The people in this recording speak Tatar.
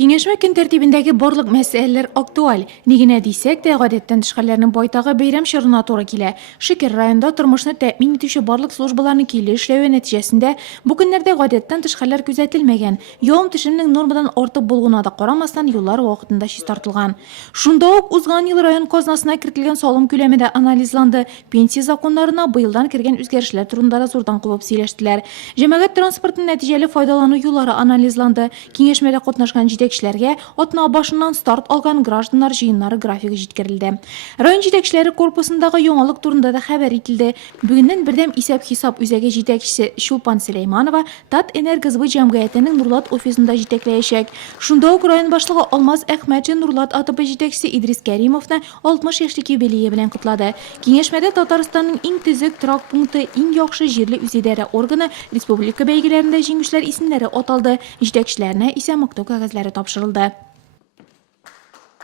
Киңәшмә көн тәртибендәге барлык мәсьәләләр актуаль. Нигенә дисәк тә, гадәттән тышкаларның байтагы бәйрәм чорына туры килә. Шөкер, районда тормышны тәэмин итүче барлык службаларның килеш эшләве нәтиҗәсендә бу көннәрдә гадәттән тышкалар күзәтелмәгән. Явым-төшемнең нормадан артык булуына да карамастан, юллар вакытында чистартылган. Шунда ук узган ел район казнасына кертелгән салым күләме дә анализланды. Пенсия законнарына быелдан кергән үзгәрешләр турында да зурдан кубып сөйләштеләр. Җәмәгать транспортының нәтиҗәле файдалану юллары анализланды. Киңәшмәдә катнашкан җитәкчеләргә атна башыннан старт алган гражданнар җыеннары графигы җиткерелде. Район җитәкчеләре корпусындагы яңалык турында да хәбәр ителде. Бүгеннән бердәм исәп-хисап үзәге җитәкчесе Чулпан Сөләйманова Татэнергосбыт җәмгыятенең Нурлат офисында җитәкләячәк. Шунда ук район башлыгы Алмаз Әхмәтшин Нурлат АТБ җитәкчесе Идрис Кәримовны 60 яшьлек юбилее белән котлады. Киңәшмәдә Татарстанның иң төзек торак пункты, иң яхшы җирле үзидарә органы, республика бәйгеләрендә җиңүчеләр исемнәре аталды. Җитәкчеләренә исә мактау кәгазьләре тапшырылды.